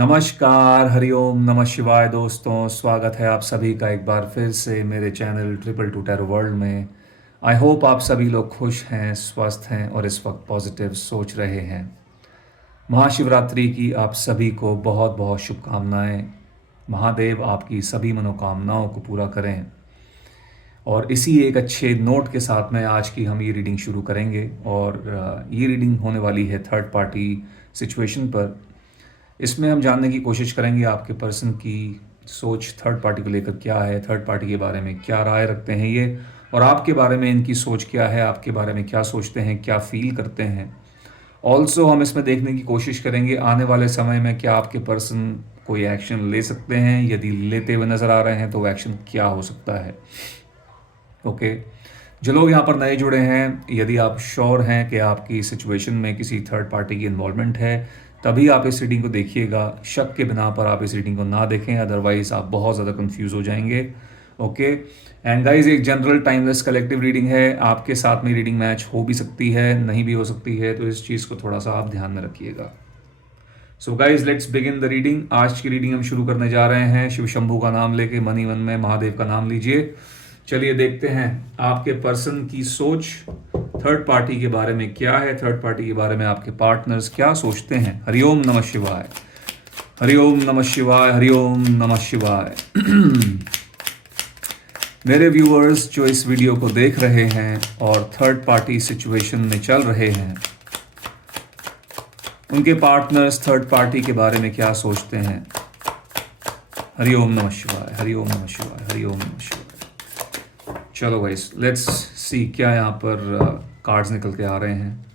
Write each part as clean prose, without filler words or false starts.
नमस्कार, हरिओम, नमः शिवाय दोस्तों। स्वागत है आप सभी का एक बार फिर से मेरे channel Triple Two Tarot World में। आई होप आप सभी लोग खुश हैं, स्वस्थ हैं और इस वक्त पॉजिटिव सोच रहे हैं। महाशिवरात्रि की आप सभी को बहुत बहुत शुभकामनाएं। महादेव आपकी सभी मनोकामनाओं को पूरा करें। और इसी एक अच्छे नोट के साथ में आज की हम ये रीडिंग शुरू करेंगे। और ये रीडिंग होने वाली है थर्ड पार्टी सिचुएशन पर। इसमें हम जानने की कोशिश करेंगे आपके पर्सन की सोच थर्ड पार्टी को लेकर क्या है, थर्ड पार्टी के बारे में क्या राय रखते हैं ये, और आपके बारे में इनकी सोच क्या है, आपके बारे में क्या सोचते हैं, क्या फील करते हैं। ऑल्सो हम इसमें देखने की कोशिश करेंगे आने वाले समय में क्या आपके पर्सन कोई एक्शन ले सकते हैं, यदि लेते हुए नज़र आ रहे हैं तो वो एक्शन क्या हो सकता है। ओके, जो लोग यहाँ पर नए जुड़े हैं, यदि आप श्योर हैं कि आपकी सिचुएशन में किसी थर्ड पार्टी की इन्वॉल्वमेंट है तभी आप इस रीडिंग को देखिएगा। शक के बिना पर आप इस रीडिंग को ना देखें, अदरवाइज आप बहुत ज़्यादा कंफ्यूज हो जाएंगे। ओके एंड गाइज, एक जनरल टाइमलेस कलेक्टिव रीडिंग है। आपके साथ में रीडिंग मैच हो भी सकती है, नहीं भी हो सकती है, तो इस चीज़ को थोड़ा सा आप ध्यान में रखिएगा। So guys, let's begin the reading. आज की रीडिंग हम शुरू करने जा रहे हैं शिव शंभू का नाम लेके। मन ही मन में महादेव का नाम लीजिए। चलिए देखते हैं आपके पर्सन की सोच थर्ड पार्टी के बारे में क्या है, थर्ड पार्टी के बारे में आपके पार्टनर्स क्या सोचते हैं। हरिओम नमः शिवाय, हरिओम नमः शिवाय, हरिओम नमः शिवाय। मेरे व्यूअर्स जो इस वीडियो को देख रहे हैं और थर्ड पार्टी सिचुएशन में चल रहे हैं, उनके पार्टनर्स थर्ड पार्टी के बारे में क्या सोचते हैं। हरिओम नमः शिवाय, हरिओम नमः शिवाय, हरिओम नमः शिवाय। चलो गाइस, लेट्स सी क्या यहाँ पर कार्ड्स निकल के आ रहे हैं।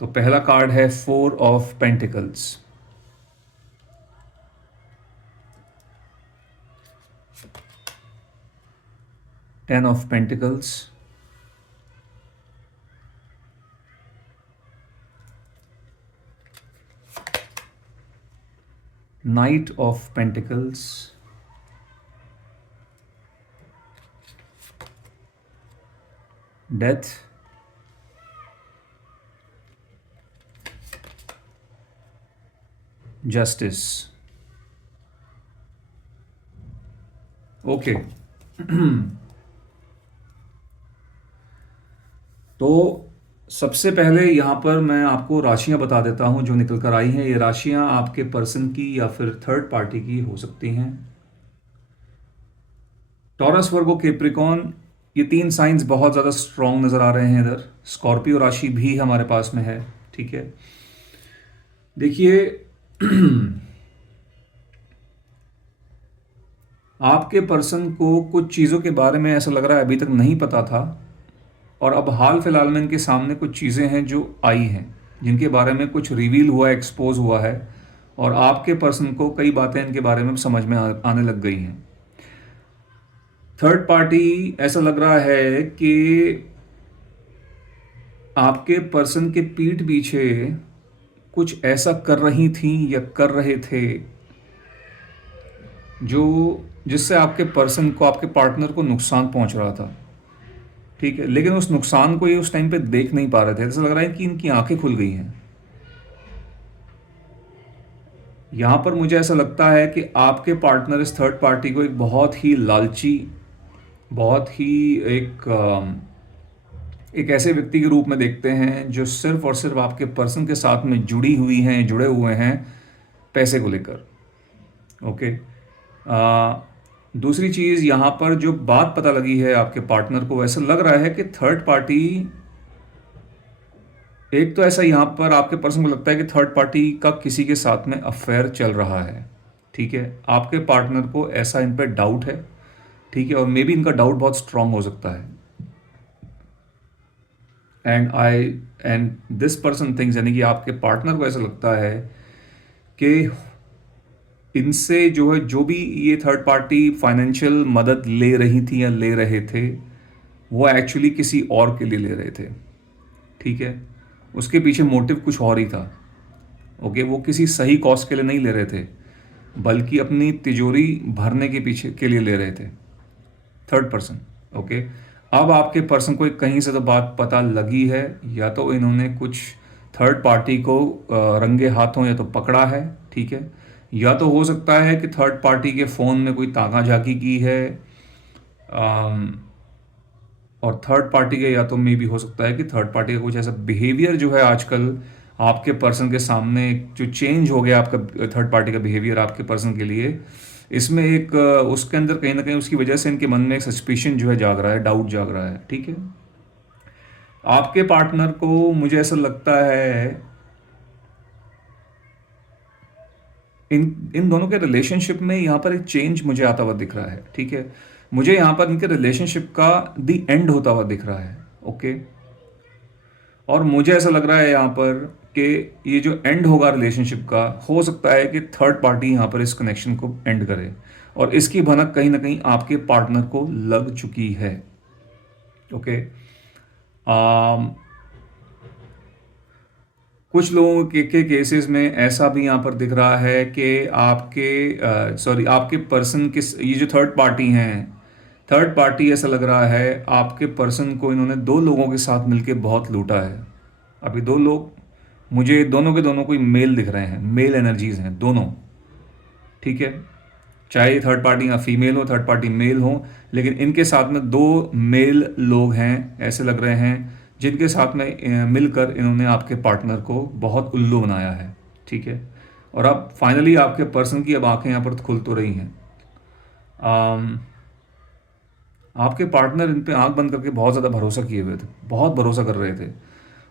तो पहला कार्ड है 4 of pentacles. Ten of pentacles, night of pentacles, death, justice. Okay, तो सबसे पहले यहाँ पर मैं आपको राशियां बता देता हूं जो निकल कर आई हैं। ये राशियां आपके पर्सन की या फिर थर्ड पार्टी की हो सकती हैं। टॉरस, वर्गो, कैप्रिकॉर्न, ये 3 साइंस बहुत ज़्यादा स्ट्रॉन्ग नज़र आ रहे हैं इधर। स्कॉर्पियो राशि भी हमारे पास में है। ठीक है, देखिए आपके पर्सन को कुछ चीज़ों के बारे में ऐसा लग रहा है अभी तक नहीं पता था, और अब हाल फिलहाल में इनके सामने कुछ चीज़ें हैं जो आई हैं, जिनके बारे में कुछ रिवील हुआ है, एक्सपोज हुआ है, और आपके पर्सन को कई बातें इनके बारे में समझ में आने लग गई हैं। थर्ड पार्टी ऐसा लग रहा है कि आपके पर्सन के पीठ पीछे कुछ ऐसा कर रही थी या कर रहे थे जो जिससे आपके पर्सन को, आपके पार्टनर को नुकसान पहुंच रहा था। ठीक है, लेकिन उस नुकसान को ये उस टाइम पे देख नहीं पा रहे थे। ऐसा लग रहा है कि इनकी आंखें खुल गई हैं। यहां पर मुझे ऐसा लगता है कि आपके पार्टनर इस थर्ड पार्टी को एक बहुत ही लालची, बहुत ही एक ऐसे व्यक्ति के रूप में देखते हैं जो सिर्फ और सिर्फ आपके पर्सन के साथ में जुड़ी हुई हैं, जुड़े हुए हैं पैसे को लेकर। ओके, दूसरी चीज़ यहाँ पर जो बात पता लगी है आपके पार्टनर को, ऐसा लग रहा है कि थर्ड पार्टी, एक तो ऐसा यहाँ पर आपके पर्सन को लगता है कि थर्ड पार्टी का किसी के साथ में अफेयर चल रहा है। ठीक है, आपके पार्टनर को ऐसा इन पर डाउट है। ठीक है, और मे बी इनका डाउट बहुत स्ट्रांग हो सकता है। एंड दिस पर्सन थिंग्स, यानी कि आपके पार्टनर को ऐसा लगता है कि इनसे जो है, जो भी ये थर्ड पार्टी फाइनेंशियल मदद ले रही थी या ले रहे थे, वो एक्चुअली किसी और के लिए ले रहे थे। ठीक है, उसके पीछे मोटिव कुछ और ही था। ओके, वो किसी सही कॉज के लिए नहीं ले रहे थे, बल्कि अपनी तिजोरी भरने के पीछे के लिए ले रहे थे थर्ड पर्सन। ओके, अब आपके पर्सन को कहीं से तो बात पता लगी है, या तो इन्होंने कुछ थर्ड पार्टी को रंगे हाथों या तो पकड़ा है। ठीक है। या तो हो सकता है कि थर्ड पार्टी के फ़ोन में कोई ताका झाकी की है, अम, और थर्ड पार्टी के, या तो मे भी हो सकता है कि थर्ड पार्टी का कुछ ऐसा बिहेवियर जो है आजकल आपके पर्सन के सामने जो चेंज हो गया, आपका थर्ड पार्टी का बिहेवियर आपके पर्सन के लिए, इसमें एक उसके अंदर कहीं ना कहीं उसकी वजह से इनके मन में एक सस्पिशन जो है जाग रहा है, डाउट जाग रहा है, ठीक है। आपके पार्टनर को मुझे ऐसा लगता है इन इन दोनों के रिलेशनशिप में यहाँ पर एक चेंज मुझे आता हुआ दिख रहा है, ठीक है। मुझे यहाँ पर इनके रिलेशनशिप का दी एंड होता हुआ दिख रहा है, ओके। और मुझे ऐसा लग रहा है यहाँ पर कि ये जो एंड होगा रिलेशनशिप का, हो सकता है कि थर्ड पार्टी यहाँ पर इस कनेक्शन को एंड करे, और इसकी भनक कहीं ना कहीं आपके पार्टनर को लग चुकी है, ओके। कुछ लोगों के केसेस में ऐसा भी यहाँ पर दिख रहा है कि आपके पर्सन के, ये जो थर्ड पार्टी हैं, थर्ड पार्टी ऐसा लग रहा है आपके पर्सन को इन्होंने दो लोगों के साथ मिलके बहुत लूटा है। अभी दो लोग, मुझे दोनों के दोनों कोई मेल दिख रहे हैं, मेल एनर्जीज हैं दोनों, ठीक है। चाहे थर्ड पार्टी या फीमेल हो, थर्ड पार्टी मेल हो, लेकिन इनके साथ में दो मेल लोग हैं ऐसे लग रहे हैं, जिनके साथ में मिलकर इन्होंने आपके पार्टनर को बहुत उल्लू बनाया है, ठीक है। और अब फाइनली आपके पर्सन की अब आंखें यहाँ पर खुल तो रही हैं। आम, आपके पार्टनर इन पे आंख बंद करके बहुत ज़्यादा भरोसा किए हुए थे, बहुत भरोसा कर रहे थे,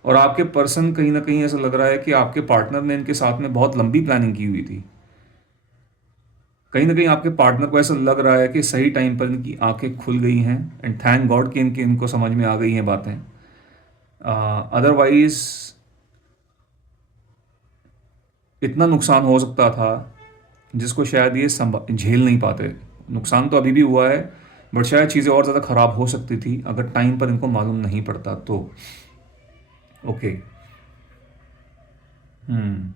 और आपके पर्सन कहीं ना कहीं ऐसा लग रहा है कि आपके पार्टनर ने इनके साथ में बहुत लंबी प्लानिंग की हुई थी। कहीं ना कहीं आपके पार्टनर को ऐसा लग रहा है कि सही टाइम पर इनकी आंखें खुल गई हैं, एंड थैंक गॉड कि इनको समझ में आ गई हैं बातें। अदरवाइज इतना नुकसान हो सकता था जिसको शायद ये झेल नहीं पाते। नुकसान तो अभी भी हुआ है, बट शायद चीज़ें और ज़्यादा ख़राब हो सकती थी अगर टाइम पर इनको मालूम नहीं पड़ता तो, ओके। हम्म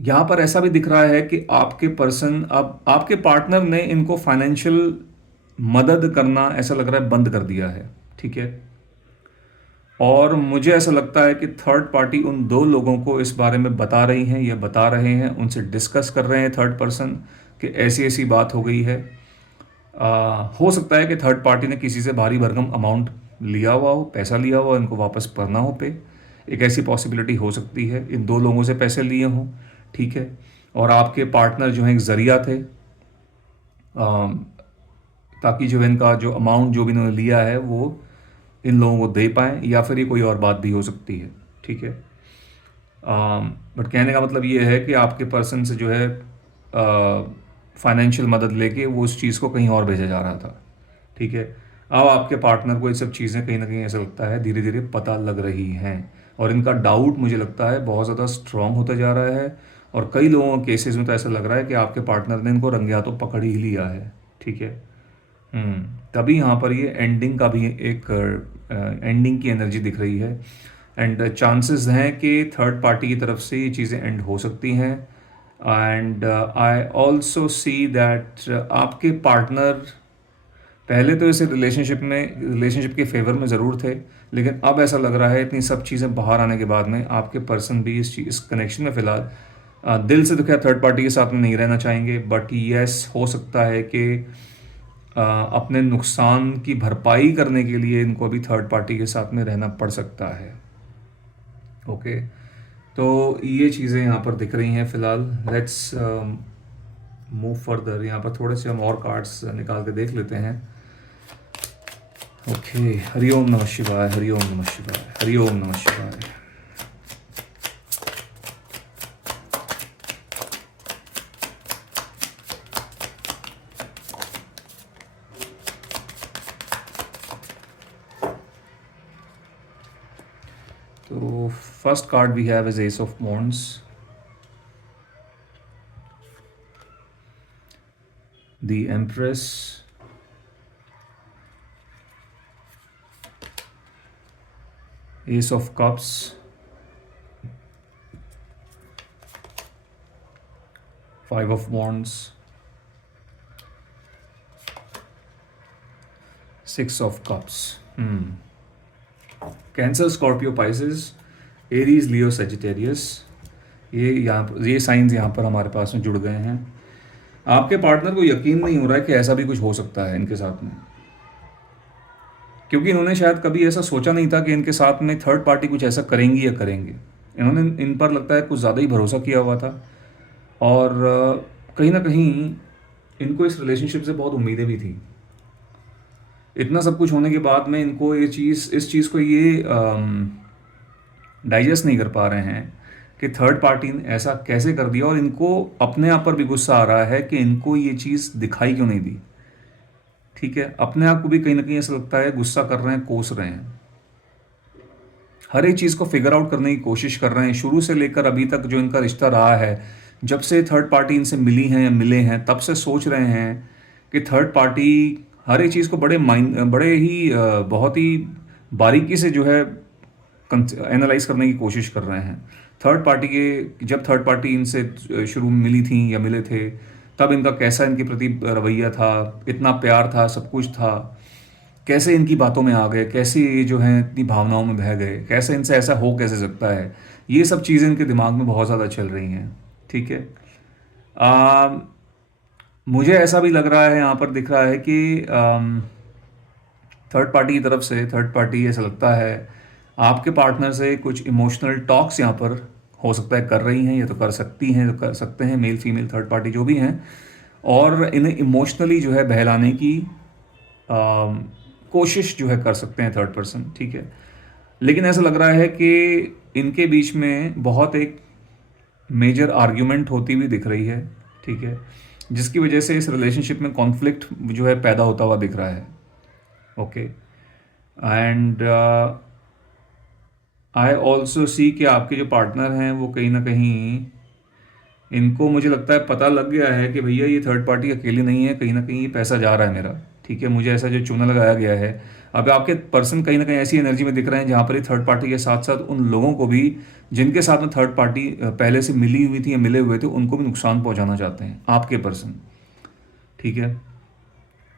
यहाँ पर ऐसा भी दिख रहा है कि आपके पर्सन, अब आपके पार्टनर ने इनको फाइनेंशियल मदद करना ऐसा लग रहा है बंद कर दिया है, ठीक है। और मुझे ऐसा लगता है कि थर्ड पार्टी उन दो लोगों को इस बारे में बता रही हैं, या बता रहे हैं, उनसे डिस्कस कर रहे हैं थर्ड पर्सन कि ऐसी ऐसी बात हो गई है। हो सकता है कि थर्ड पार्टी ने किसी से भारी भरकम अमाउंट लिया हुआ हो, पैसा लिया हुआ हो, इनको वापस भरना हो पे। एक ऐसी पॉसिबिलिटी हो सकती है इन दो लोगों से पैसे लिए हों, ठीक है। और आपके पार्टनर जो हैं एक ज़रिया थे, ताकि जो है इनका जो अमाउंट जो भी इन्होंने लिया है वो इन लोगों को दे पाएँ, या फिर ये कोई और बात भी हो सकती है, ठीक है। बट कहने का मतलब ये है कि आपके पर्सन से जो है फाइनेंशियल मदद लेके वो उस चीज़ को कहीं और भेजा जा रहा था, ठीक है। अब आपके पार्टनर को ये सब चीज़ें कहीं ना कहीं ऐसा लगता है धीरे धीरे पता लग रही हैं, और इनका डाउट मुझे लगता है बहुत ज़्यादा स्ट्रांग होता जा रहा है। और कई लोगों के केसेस में तो ऐसा लग रहा है कि आपके पार्टनर ने इनको रंगे हाथों पकड़ ही लिया है, ठीक है। तभी यहाँ पर ये एंडिंग का भी एक एंडिंग की एनर्जी दिख रही है, एंड चांसेस हैं कि थर्ड पार्टी की तरफ से ये चीज़ें एंड हो सकती हैं। And I also see that आपके पार्टनर पहले तो इस रिलेशनशिप के फेवर में ज़रूर थे, लेकिन अब ऐसा लग रहा है इतनी सब चीज़ें बाहर आने के बाद में आपके पर्सन भी इस कनेक्शन में फ़िलहाल दिल से तो क्या थर्ड पार्टी के साथ में नहीं रहना चाहेंगे, बट यस हो सकता है कि अपने नुकसान की भरपाई करने के लिए इनको अभी थर्ड पार्टी के साथ में रहना पड़ सकता है, ओके। तो ये चीज़ें यहाँ पर दिख रही हैं फ़िलहाल। Let's move further. यहाँ पर थोड़े से हम और कार्ड्स निकाल के देख लेते हैं, ओके। हरिओम नमः शिवाय, हरिओम नमः शिवाय, हरिओम नमः शिवाय। तो first card we have is ace of wands, the empress, ace of cups, 5 of wands, 6 of cups। Cancer, Scorpio, Pisces, Aries, Leo, Sagittarius, ये साइंस यहाँ पर हमारे पास में जुड़ गए हैं। आपके पार्टनर को यकीन नहीं हो रहा है कि ऐसा भी कुछ हो सकता है इनके साथ में, क्योंकि इन्होंने शायद कभी ऐसा सोचा नहीं था कि इनके साथ में थर्ड पार्टी कुछ ऐसा करेंगी या करेंगे। इन्होंने इन पर लगता है कुछ ज़्यादा ही भरोसा किया हुआ था, और कहीं ना कहीं इनको इस रिलेशनशिप से बहुत उम्मीदें भी थी। इतना सब कुछ होने के बाद में इनको इस चीज़ को ये डाइजेस्ट नहीं कर पा रहे हैं कि थर्ड पार्टी ने ऐसा कैसे कर दिया, और इनको अपने आप पर भी गुस्सा आ रहा है कि इनको ये चीज़ दिखाई क्यों नहीं दी। ठीक है, अपने आप को भी कहीं ना कहीं ऐसा लगता है गुस्सा कर रहे हैं, कोस रहे हैं, हर एक चीज़ को फिगर आउट करने की कोशिश कर रहे हैं। शुरू से लेकर अभी तक जो इनका रिश्ता रहा है, जब से थर्ड पार्टी इनसे मिली हैं या मिले हैं, तब से सोच रहे हैं कि थर्ड पार्टी हर एक चीज़ को बड़े ही बहुत ही बारीकी से जो है एनालाइज करने की कोशिश कर रहे हैं। जब थर्ड पार्टी इनसे शुरू में मिली थी या मिले थे, तब इनका कैसा इनके प्रति रवैया था, इतना प्यार था, सब कुछ था, कैसे इनकी बातों में आ गए, कैसे ये जो है इतनी भावनाओं में बह गए, कैसे इनसे ऐसा हो कैसे सकता है। ये सब चीज़ें इनके दिमाग में बहुत ज़्यादा चल रही हैं। ठीक है, मुझे ऐसा भी लग रहा है, यहाँ पर दिख रहा है कि थर्ड पार्टी की तरफ से, थर्ड पार्टी ऐसा लगता है आपके पार्टनर से कुछ इमोशनल टॉक्स यहाँ पर हो सकता है कर रही हैं, या तो कर सकती हैं, तो कर सकते हैं, मेल फीमेल थर्ड पार्टी जो भी हैं, और इन्हें इमोशनली जो है बहलाने की कोशिश जो है कर सकते हैं थर्ड पर्सन। ठीक है, लेकिन ऐसा लग रहा है कि इनके बीच में बहुत एक मेजर आर्ग्यूमेंट होती हुई दिख रही है। ठीक है, जिसकी वजह से इस रिलेशनशिप में कॉन्फ्लिक्ट जो है पैदा होता हुआ दिख रहा है। Okay, and I also see कि आपके जो पार्टनर हैं वो कहीं ना कहीं, इनको मुझे लगता है पता लग गया है कि भैया ये थर्ड पार्टी अकेली नहीं है, कहीं ना कहीं ये पैसा जा रहा है मेरा। ठीक है, मुझे ऐसा जो चूना लगाया गया है। अब आपके पर्सन कहीं ना कहीं ऐसी एनर्जी में दिख रहे हैं जहाँ पर ये थर्ड पार्टी के साथ साथ उन लोगों को भी, जिनके साथ में थर्ड पार्टी पहले से मिली हुई थी या मिले हुए थे, उनको भी नुकसान पहुँचाना चाहते हैं आपके पर्सन। ठीक है,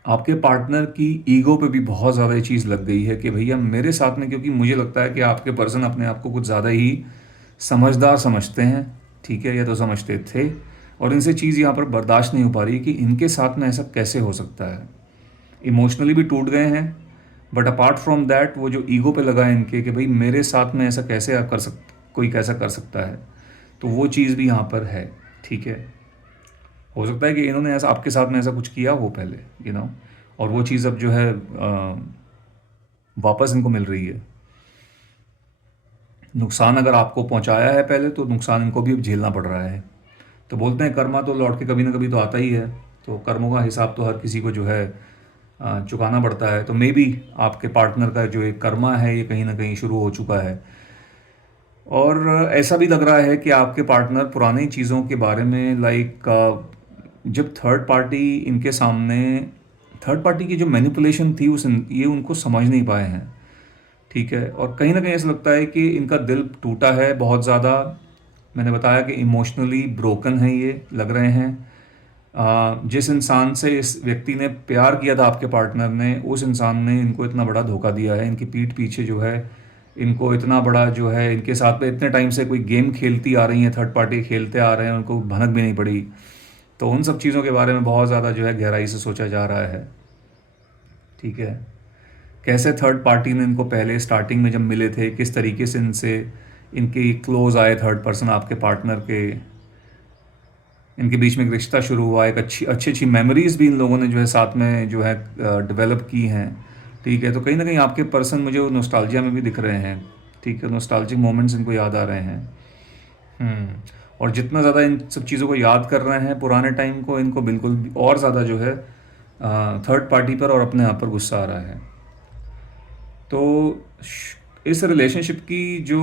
आपके पार्टनर की ईगो पे भी बहुत ज़्यादा ये चीज़ लग गई है कि भैया मेरे साथ में, क्योंकि मुझे लगता है कि आपके पर्सन अपने आप को कुछ ज़्यादा ही समझदार समझते हैं। ठीक है, या तो समझते थे, और इनसे चीज़ यहाँ पर बर्दाश्त नहीं हो पा रही कि इनके साथ में ऐसा कैसे हो सकता है। इमोशनली भी टूट गए हैं, बट अपार्ट फ्रॉम दैट वो जो ईगो पे लगा है इनके कि भाई मेरे साथ में ऐसा कैसे कोई कैसा कर सकता है, तो वो चीज़ भी यहाँ पर है। ठीक है, हो सकता है कि इन्होंने ऐसा आपके साथ में ऐसा कुछ किया हो पहले, और वो चीज़ अब जो है वापस इनको मिल रही है। नुकसान अगर आपको पहुंचाया है पहले, तो नुकसान इनको भी अब झेलना पड़ रहा है। तो बोलते हैं कर्मा तो लौट के कभी ना कभी तो आता ही है, तो कर्मों का हिसाब तो हर किसी को जो है चुकाना पड़ता है। तो मे बी आपके पार्टनर का जो एक कर्मा है ये कहीं ना कहीं शुरू हो चुका है, और ऐसा भी लग रहा है कि आपके पार्टनर पुरानी चीज़ों के बारे में, जब थर्ड पार्टी इनके सामने, थर्ड पार्टी की जो मैनिपुलेशन थी ये उनको समझ नहीं पाए हैं। ठीक है, और कहीं ना कहीं ऐसा लगता है कि इनका दिल टूटा है बहुत ज़्यादा। मैंने बताया कि इमोशनली ब्रोकन है ये लग रहे हैं। जिस इंसान से इस व्यक्ति ने प्यार किया था, आपके पार्टनर ने, उस इंसान ने इनको इतना बड़ा धोखा दिया है। इनकी पीठ पीछे जो है इनको इतना बड़ा जो है, इनके साथ में इतने टाइम से कोई गेम खेलती आ रही हैं, थर्ड पार्टी खेलते आ रहे हैं, उनको भनक भी नहीं पड़ी। तो उन सब चीज़ों के बारे में बहुत ज़्यादा जो है गहराई से सोचा जा रहा है। ठीक है, कैसे थर्ड पार्टी ने इनको पहले स्टार्टिंग में जब मिले थे, किस तरीके से इनके क्लोज आए थर्ड पर्सन आपके पार्टनर के, इनके बीच में एक रिश्ता शुरू हुआ, एक अच्छी अच्छी मेमोरीज भी इन लोगों ने जो है साथ में जो है डेवलप की हैं। ठीक है, तो कहीं ना कहीं आपके पर्सन मुझे वो नोस्टाल्जिया में भी दिख रहे हैं। ठीक है, नोस्टाल्जिक मोमेंट्स इनको याद आ रहे हैं। और जितना ज़्यादा इन सब चीज़ों को याद कर रहे हैं पुराने टाइम को, इनको बिल्कुल और ज़्यादा जो है थर्ड पार्टी पर और अपने आप पर गुस्सा आ रहा है। तो इस रिलेशनशिप की जो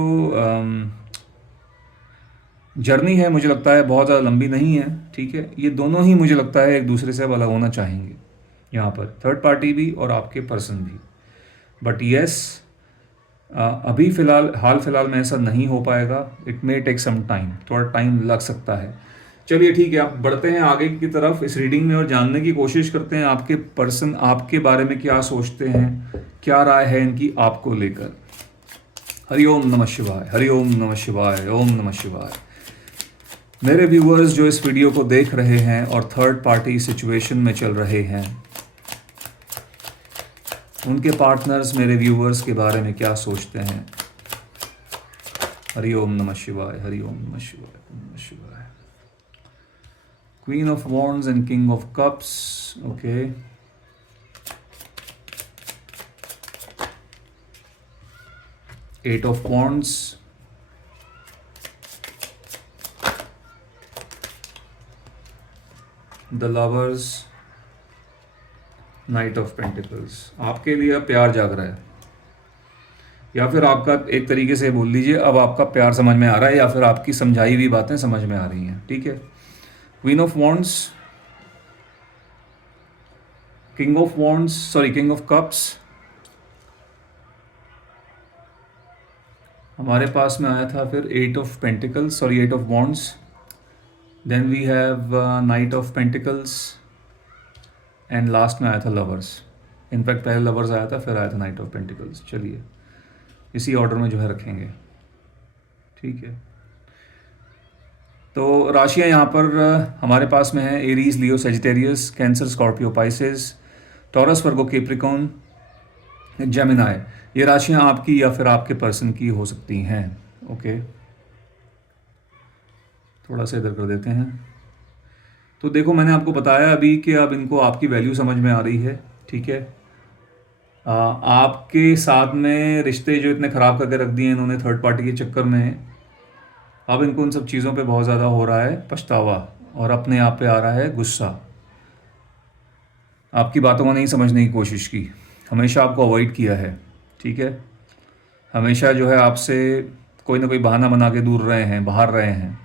जर्नी है, मुझे लगता है बहुत ज़्यादा लंबी नहीं है। ठीक है, ये दोनों ही मुझे लगता है एक दूसरे से अब अलग होना चाहेंगे, यहाँ पर थर्ड पार्टी भी और आपके पर्सन भी। बट येस, अभी हाल फिलहाल में ऐसा नहीं हो पाएगा। It may take some time, थोड़ा टाइम लग सकता है। चलिए ठीक है, आप बढ़ते हैं आगे की तरफ इस रीडिंग में और जानने की कोशिश करते हैं आपके पर्सन आपके बारे में क्या सोचते हैं, क्या राय है इनकी आपको लेकर। हरि ओम नमः शिवाय, हरि ओम नमः शिवाय, ओम नमः शिवाय। मेरे व्यूअर्स जो इस वीडियो को देख रहे हैं और थर्ड पार्टी सिचुएशन में चल रहे हैं, उनके पार्टनर्स मेरे व्यूअर्स के बारे में क्या सोचते हैं? हरि ओम नमः शिवाय, हरि ओम नमः शिवाय, ओम नमः शिवाय। Queen of wands and king of cups, okay. Eight of wands, the lovers, knight of pentacles. आपके लिए अब प्यार जाग रहा है, या फिर आपका एक तरीके से बोल लीजिए अब आपका प्यार समझ में आ रहा है, या फिर आपकी समझाई हुई बातें समझ में आ रही हैं, ठीक है। Queen of wands, king of wands, sorry king of cups हमारे पास में आया था, फिर eight of pentacles, sorry eight of wands, then we have knight of pentacles and last में आया था लवर्स। इनफैक्ट पहले लवर्स आया था, फिर आया था नाइट ऑफ पेंटिकल्स। चलिए इसी ऑर्डर में जो है रखेंगे, ठीक है। तो राशियाँ यहाँ पर हमारे पास में है Aries, Leo, Sagittarius, Cancer, Scorpio, Pisces, Taurus, Virgo, Capricorn, Gemini. ये राशियाँ आपकी या फिर आपके पर्सन की हो सकती हैं, ओके। थोड़ा सा इधर कर देते हैं। तो देखो मैंने आपको बताया अभी कि अब इनको आपकी वैल्यू समझ में आ रही है, ठीक है। आपके साथ में रिश्ते जो इतने ख़राब करके रख दिए इन्होंने थर्ड पार्टी के चक्कर में, अब इनको उन सब चीज़ों पे बहुत ज़्यादा हो रहा है पछतावा, और अपने आप पे आ रहा है गुस्सा। आपकी बातों को नहीं समझने की कोशिश की, हमेशा आपको अवॉइड किया है, ठीक है। हमेशा जो है आपसे कोई ना कोई बहाना बना के दूर रहे हैं, बाहर रहे हैं।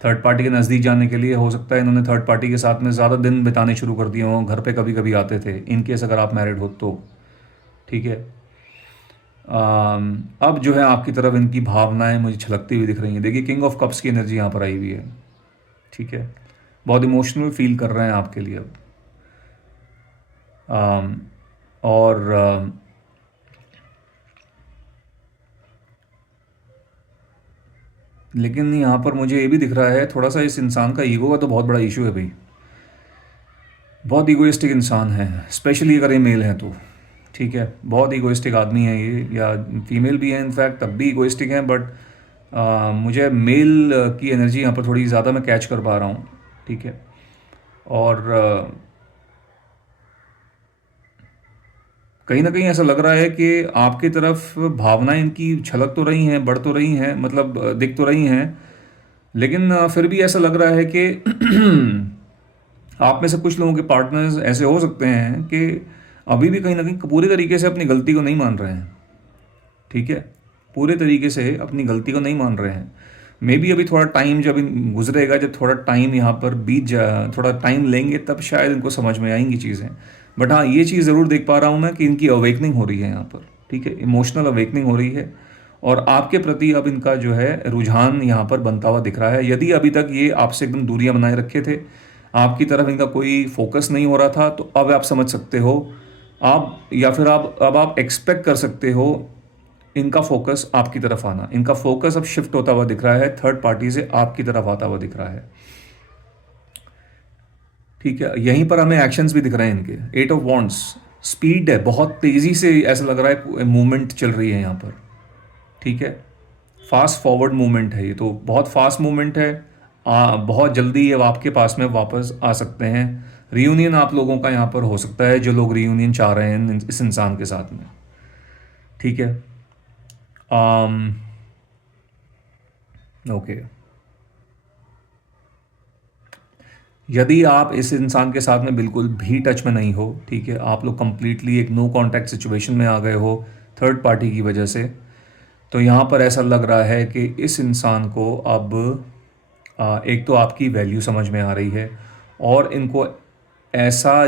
थर्ड पार्टी के नज़दीक जाने के लिए हो सकता है इन्होंने थर्ड पार्टी के साथ में ज़्यादा दिन बिताने शुरू कर दिए हों, घर पे कभी कभी आते थे, इन केस अगर आप मैरिड हो तो, ठीक है। अब जो है आपकी तरफ इनकी भावनाएं मुझे छलकती हुई दिख रही हैं। देखिए किंग ऑफ कप्स की एनर्जी यहाँ पर आई हुई है, ठीक है। बहुत इमोशनल फील कर रहे हैं आपके लिए अब। और लेकिन यहाँ पर मुझे ये भी दिख रहा है थोड़ा सा, इस इंसान का ईगो का तो बहुत बड़ा इशू है भाई। बहुत ईगोइस्टिक इंसान है, स्पेशली अगर ये मेल है तो, ठीक है। बहुत ईगोइस्टिक आदमी है ये, या फीमेल भी है इनफैक्ट, तब भी ईगोइस्टिक हैं। बट मुझे मेल की एनर्जी यहाँ पर थोड़ी ज़्यादा मैं कैच कर पा रहा हूँ, ठीक है। और कहीं ना कहीं ऐसा लग रहा है कि आपकी तरफ भावनाएं इनकी छलक तो रही हैं, बढ़ तो रही हैं, मतलब दिख तो रही हैं, लेकिन फिर भी ऐसा लग रहा है कि आप में से कुछ लोगों के पार्टनर्स ऐसे हो सकते हैं कि अभी भी कहीं ना कहीं पूरी तरीके से अपनी गलती को नहीं मान रहे हैं, ठीक है। पूरे तरीके से अपनी गलती को नहीं मान रहे हैं। मे बी अभी थोड़ा टाइम जब गुजरेगा, जब थोड़ा टाइम यहाँ पर बीत जा, थोड़ा टाइम लेंगे, तब शायद इनको समझ में आएंगी चीज़ें। बट हाँ, ये चीज़ ज़रूर देख पा रहा हूँ मैं कि इनकी अवेकनिंग हो रही है यहाँ पर, ठीक है। इमोशनल अवेकनिंग हो रही है, और आपके प्रति अब इनका जो है रुझान यहाँ पर बनता हुआ दिख रहा है। यदि अभी तक ये आपसे एकदम दूरियां बनाए रखे थे, आपकी तरफ इनका कोई फोकस नहीं हो रहा था, तो अब आप समझ सकते हो आप, या फिर आप अब आप एक्सपेक्ट कर सकते हो इनका फोकस आपकी तरफ आना। इनका फोकस अब शिफ्ट होता हुआ दिख रहा है, थर्ड पार्टी से आपकी तरफ आता हुआ दिख रहा है, ठीक है। यहीं पर हमें एक्शंस भी दिख रहे हैं इनके। एट ऑफ वॉन्ड्स, स्पीड है, बहुत तेज़ी से ऐसा लग रहा है मूवमेंट चल रही है यहाँ पर, ठीक है। फास्ट फॉरवर्ड मूवमेंट है ये, तो बहुत फास्ट मूवमेंट है। बहुत जल्दी ये आपके पास में वापस आ सकते हैं। रियूनियन आप लोगों का यहाँ पर हो सकता है, जो लोग रियूनियन चाह रहे हैं इस इंसान के साथ में, ठीक है। ओके, यदि आप इस इंसान के साथ में बिल्कुल भी टच में नहीं हो, ठीक है, आप लोग कंप्लीटली एक नो कांटेक्ट सिचुएशन में आ गए हो थर्ड पार्टी की वजह से, तो यहाँ पर ऐसा लग रहा है कि इस इंसान को अब एक तो आपकी वैल्यू समझ में आ रही है, और इनको ऐसा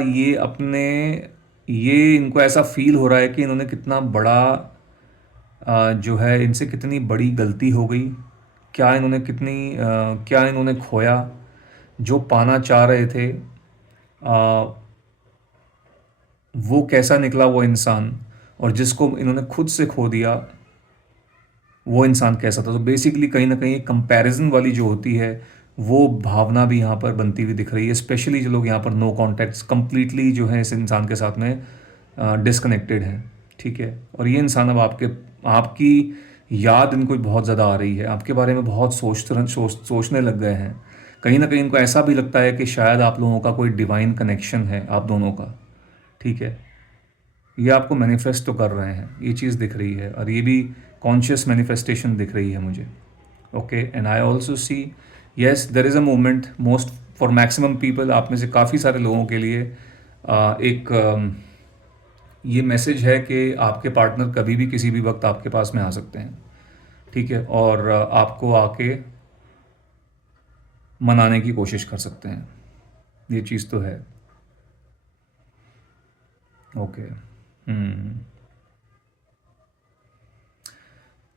ये इनको ऐसा फील हो रहा है कि इन्होंने कितना बड़ा जो है इनसे कितनी बड़ी गलती हो गई। क्या इन्होंने खोया, जो पाना चाह रहे थे वो कैसा निकला वो इंसान, और जिसको इन्होंने खुद से खो दिया, वो इंसान कैसा था। तो बेसिकली कहीं ना कहीं कंपैरिजन वाली जो होती है वो भावना भी यहाँ पर बनती हुई दिख रही है, स्पेशली जो लोग यहाँ पर नो कॉन्टैक्ट्स कंप्लीटली जो है इस इंसान के साथ में डिस्कनेक्टेड हैं। ठीक है, और ये इंसान अब आपकी याद इनको बहुत ज़्यादा आ रही है, आपके बारे में बहुत सोचने लग गए हैं। कहीं ना कहीं इनको ऐसा भी लगता है कि शायद आप लोगों का कोई डिवाइन कनेक्शन है आप दोनों का। ठीक है, ये आपको मैनिफेस्ट तो कर रहे हैं, ये चीज़ दिख रही है, और ये भी कॉन्शियस मैनिफेस्टेशन दिख रही है मुझे। Okay, and I also see yes there is a movement most for maximum people, आप में से काफ़ी सारे लोगों के लिए एक ये मैसेज है कि आपके पार्टनर कभी भी किसी भी वक्त आपके पास में आ सकते हैं। ठीक है, और आपको आके मनाने की कोशिश कर सकते हैं, ये चीज़ तो है। ओके।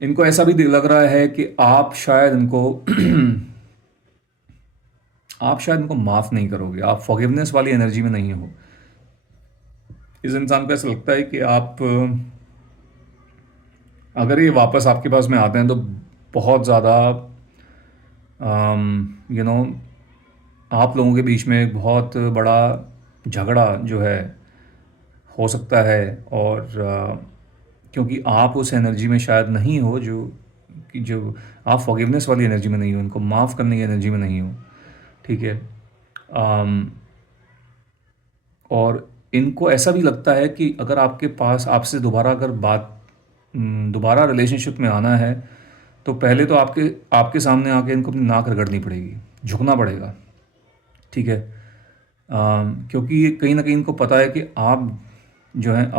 इनको ऐसा भी लग रहा है कि आप शायद इनको माफ़ नहीं करोगे, आप फॉरगिवनेस वाली एनर्जी में नहीं हो। इस इंसान को ऐसा लगता है कि आप अगर ये वापस आपके पास में आते हैं तो बहुत ज़्यादा यू नो आप लोगों के बीच में एक बहुत बड़ा झगड़ा जो है हो सकता है। और क्योंकि आप उस एनर्जी में शायद नहीं हो जो आप फॉरगिवनेस वाली एनर्जी में नहीं हो, इनको माफ़ करने की एनर्जी में नहीं हो। ठीक है, और इनको ऐसा भी लगता है कि अगर आपके पास आपसे दोबारा रिलेशनशिप में आना है तो पहले तो आपके आपके सामने आके इनको अपनी नाक रगड़नी पड़ेगी, झुकना पड़ेगा। ठीक है, क्योंकि ये कहीं ना कहीं इनको पता है कि आप जो है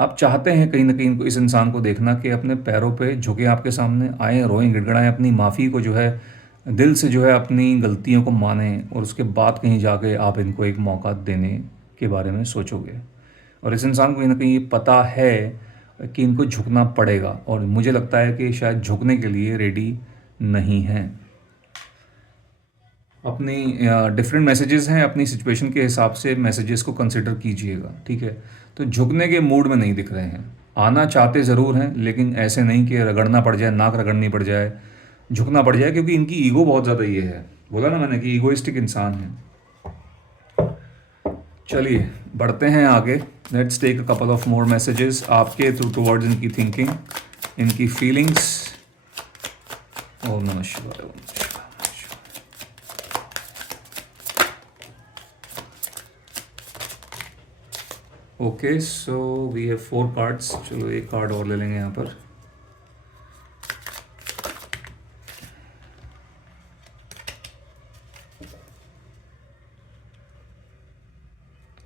आप चाहते हैं कहीं ना कहीं इनको, इस इंसान को देखना कि अपने पैरों पे झुके आपके सामने आए, रोएं गिड़गिड़ाएं, अपनी माफ़ी को जो है दिल से जो है अपनी गलतियों को माने, और उसके बाद कहीं जाके आप इनको एक मौका देने के बारे में सोचोगे। और इस इंसान को कहीं ना कहीं ये पता है कि इनको झुकना पड़ेगा, और मुझे लगता है कि शायद झुकने के लिए रेडी नहीं हैं। अपनी डिफरेंट मैसेजेस हैं, अपनी सिचुएशन के हिसाब से मैसेजेस को कंसिडर कीजिएगा। ठीक है, तो झुकने के मूड में नहीं दिख रहे हैं, आना चाहते ज़रूर हैं लेकिन ऐसे नहीं कि रगड़ना पड़ जाए, नाक रगड़नी पड़ जाए, झुकना पड़ जाए, क्योंकि इनकी ईगो बहुत ज़्यादा ये है। बोला ना मैंने कि ईगोइस्टिक इंसान है। चलिए बढ़ते हैं आगे। Let's take a couple of more messages आपके थ्रू टुवर्ड्स इनकी थिंकिंग, इनकी फीलिंग्स। ओम नमः शिवाय, ओम नमः शिवाय। Okay, so we have 4 cards. चलो एक कार्ड और ले लेंगे यहाँ पर।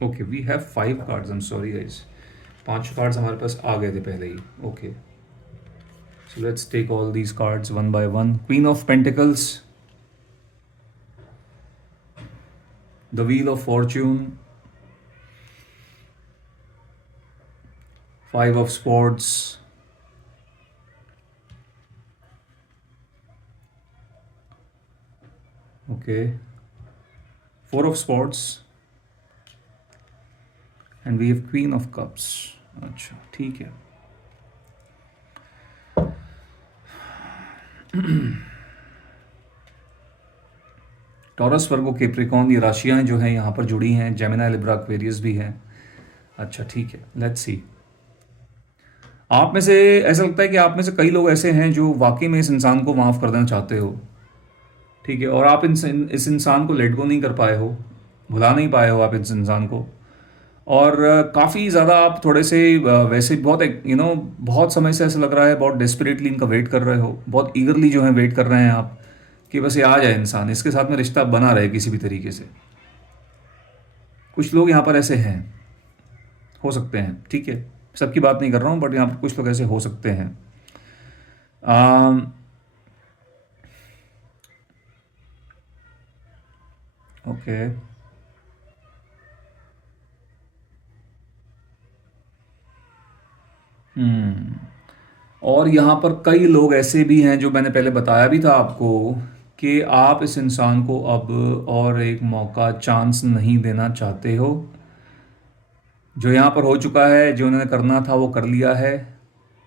Okay, we have 5 cards. I am sorry guys, 5 cards हमारे पास आ गए थे पहले ही। Okay, so let's take all these cards one by one. Queen of pentacles, the wheel of Fortune, 5 of swords, okay, 4 of swords, and we have queen of cups। अच्छा ठीक है। टॉरस, वर्गो, कैप्रिकॉर्न, ये राशियां जो हैं यहाँ पर जुड़ी हैं। जेमिनी, लिब्रा, एक्वेरियस भी हैं। अच्छा ठीक है, लेट्स सी। आप में से ऐसा लगता है कि आप में से कई लोग ऐसे हैं जो वाकई में इस इंसान को माफ़ कर देना चाहते हो। ठीक है, और आप इस इंसान को लेट गो नहीं कर पाए हो, भुला नहीं पाए हो आप इस इंसान को। और काफ़ी ज़्यादा आप थोड़े से वैसे बहुत बहुत समय से ऐसा लग रहा है, बहुत डेस्परेटली इनका वेट कर रहे हो, बहुत ईगरली जो है वेट कर रहे हैं आप कि बस ये आ जाए इंसान, इसके साथ में रिश्ता बना रहे किसी भी तरीके से। कुछ लोग यहाँ पर ऐसे हैं, हो सकते हैं। ठीक है, सबकी बात नहीं कर रहा हूँ, बट यहाँ पर कुछ लोग ऐसे हो सकते हैं। ओके, और यहाँ पर कई लोग ऐसे भी हैं जो मैंने पहले बताया भी था आपको कि आप इस इंसान को अब और एक मौका, चांस नहीं देना चाहते हो। जो यहाँ पर हो चुका है, जो उन्होंने करना था वो कर लिया है।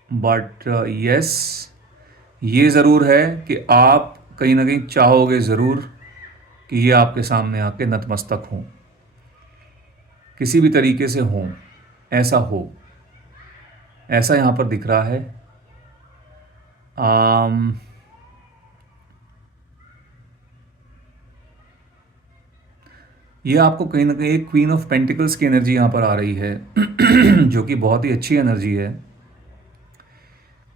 बट यस, ये ज़रूर है कि आप कहीं ना कहीं चाहोगे ज़रूर कि ये आपके सामने आके नतमस्तक हों, किसी भी तरीके से हों, ऐसा हो, ऐसा यहाँ पर दिख रहा है। आम, ये आपको कहीं ना कहीं एक क्वीन ऑफ पेंटिकल्स की एनर्जी यहाँ पर आ रही है जो कि बहुत ही अच्छी एनर्जी है।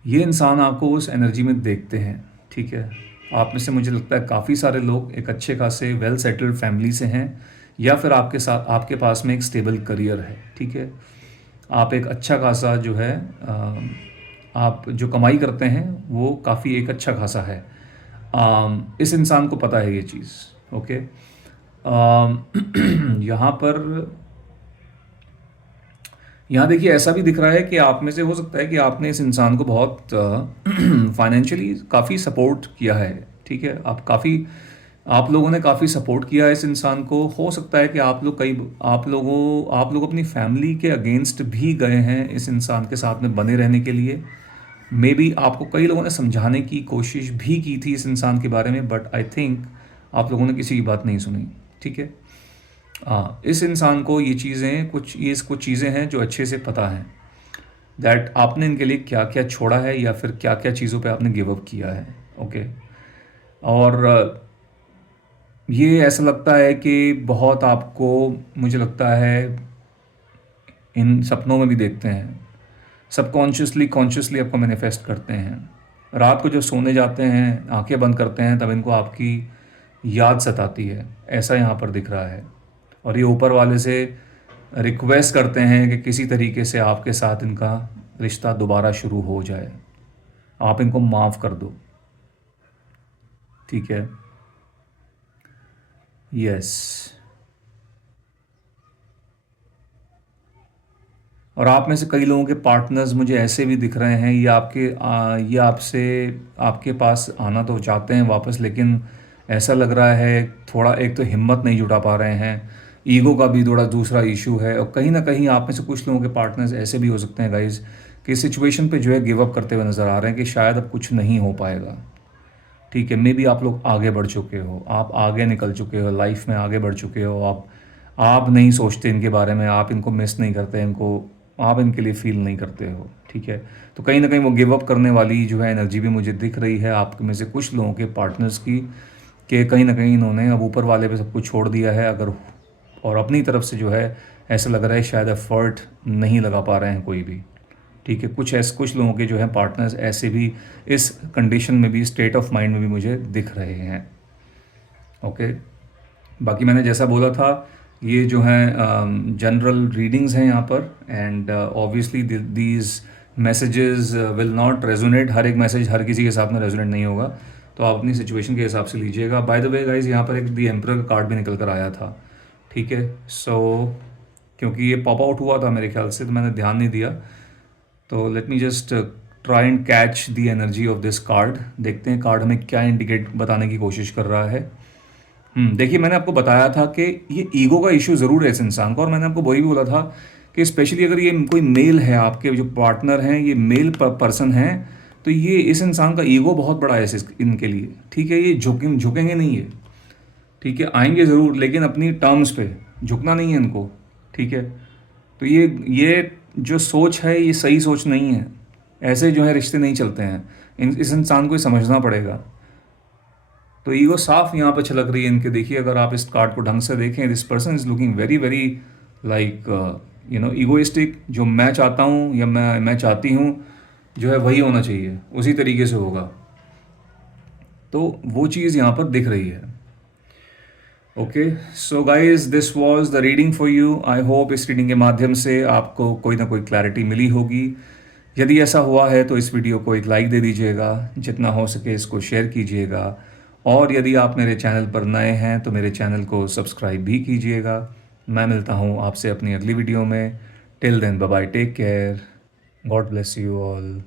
ये इंसान आपको उस एनर्जी में देखते हैं, ठीक है। आप में से मुझे लगता है काफ़ी सारे लोग एक अच्छे खासे वेल सेटल्ड फैमिली से हैं, या फिर आपके साथ आपके पास में एक स्टेबल करियर है, ठीक है। आप एक अच्छा खासा जो है आप जो कमाई करते हैं वो काफ़ी एक अच्छा खासा है। इस इंसान को पता है ये चीज़, ओके। यहाँ पर यहाँ देखिए ऐसा भी दिख रहा है कि आप में से हो सकता है कि आपने इस इंसान को बहुत फाइनेंशियली काफ़ी सपोर्ट किया है, ठीक है। आप लोगों ने काफ़ी सपोर्ट किया है इस इंसान को। हो सकता है कि आप लोग अपनी फैमिली के अगेंस्ट भी गए हैं इस इंसान के साथ में बने रहने के लिए। मे बी आपको कई लोगों ने समझाने की कोशिश भी की थी इस इंसान के बारे में, बट आई थिंक आप लोगों ने किसी की बात नहीं सुनी, ठीक है। हाँ, इस इंसान को ये कुछ चीज़ें हैं जो अच्छे से पता हैं, दैट आपने इनके लिए क्या क्या छोड़ा है या फिर क्या क्या चीज़ों पे आपने गिव अप किया है, ओके। और ये ऐसा लगता है कि बहुत आपको, मुझे लगता है इन सपनों में भी देखते हैं, सबकॉन्शियसली कॉन्शियसली आपको मैनिफेस्ट करते हैं। रात को जब सोने जाते हैं, आंखें बंद करते हैं, तब इनको आपकी याद सताती है, ऐसा यहाँ पर दिख रहा है। और ये ऊपर वाले से रिक्वेस्ट करते हैं कि किसी तरीके से आपके साथ इनका रिश्ता दोबारा शुरू हो जाए, आप इनको माफ़ कर दो, ठीक है। यस। और आप में से कई लोगों के पार्टनर्स मुझे ऐसे भी दिख रहे हैं, ये आपसे आपके पास आना तो चाहते हैं वापस, लेकिन ऐसा लग रहा है थोड़ा, एक तो हिम्मत नहीं जुटा पा रहे हैं, ईगो का भी थोड़ा दूसरा इशू है। और कहीं ना कहीं आप में से कुछ लोगों के पार्टनर्स ऐसे भी हो सकते हैं गाइज कि सिचुएशन पे जो है गिव अप करते हुए नज़र आ रहे हैं कि शायद अब कुछ नहीं हो पाएगा, ठीक है। मे बी आप लोग आगे बढ़ चुके हो, आप आगे निकल चुके हो, लाइफ में आगे बढ़ चुके हो, आप नहीं सोचते इनके बारे में, आप इनको मिस नहीं करते, इनको आप इनके लिए फील नहीं करते हो, ठीक है। तो कहीं ना कहीं वो गिव अप करने वाली जो है एनर्जी भी मुझे दिख रही है आप में से कुछ लोगों के पार्टनर्स की, कि कहीं ना कहीं इन्होंने अब ऊपर वाले पे सब कुछ छोड़ दिया है, अगर और अपनी तरफ से जो है ऐसा लग रहा है शायद एफर्ट नहीं लगा पा रहे हैं कोई भी, ठीक है। कुछ लोगों के जो है पार्टनर्स ऐसे भी इस कंडीशन में भी, स्टेट ऑफ माइंड में भी मुझे दिख रहे हैं, ओके। बाकी मैंने जैसा बोला था, ये जो हैं जनरल रीडिंग्स हैं यहाँ पर, and obviously these messages will not resonate, हर एक मैसेज हर किसी के साथ में रेजोनेट नहीं होगा, तो आप अपनी सिचुएशन के हिसाब से लीजिएगा। बाय द वे गाइज, यहाँ पर एक दी एम्परर का कार्ड भी निकल कर आया था, ठीक है। सो क्योंकि ये पॉप आउट हुआ था मेरे ख्याल से, तो मैंने ध्यान नहीं दिया, तो let me just try and catch the energy of this card. देखते हैं कार्ड हमें क्या इंडिकेट बताने की कोशिश कर रहा है। देखिए मैंने आपको बताया था कि ये ईगो का इशू ज़रूर है इस इंसान को, और मैंने आपको वही भी बोला था कि स्पेशली अगर ये कोई मेल है, आपके जो पार्टनर हैं ये मेल पर्सन हैं, तो ये इस इंसान का ईगो बहुत बड़ा है इनके लिए, ठीक है। ये झुकेंगे नहीं है, ठीक है। आएंगे ज़रूर लेकिन अपनी टर्म्स पे, झुकना नहीं है इनको, ठीक है। तो ये जो सोच है ये सही सोच नहीं है, ऐसे जो है रिश्ते नहीं चलते हैं, इस इंसान को ये समझना पड़ेगा। तो ईगो साफ यहाँ पे छलक रही है इनके। देखिए अगर आप इस कार्ड को ढंग से देखें, this person is looking very very like egoistic. जो मैं चाहता हूँ या मैं चाहती हूँ जो है वही होना चाहिए, उसी तरीके से होगा, तो वो चीज़ यहाँ पर दिख रही है, okay. So guys, this was the reading for you. I hope इस रीडिंग के माध्यम से आपको कोई ना कोई क्लैरिटी मिली होगी। यदि ऐसा हुआ है तो इस वीडियो को एक लाइक दे दीजिएगा, जितना हो सके इसको शेयर कीजिएगा, और यदि आप मेरे चैनल पर नए हैं तो मेरे चैनल को सब्सक्राइब भी कीजिएगा। मैं मिलता हूँ आपसे अपनी अगली वीडियो में। Till then bye bye, take care, God bless you all.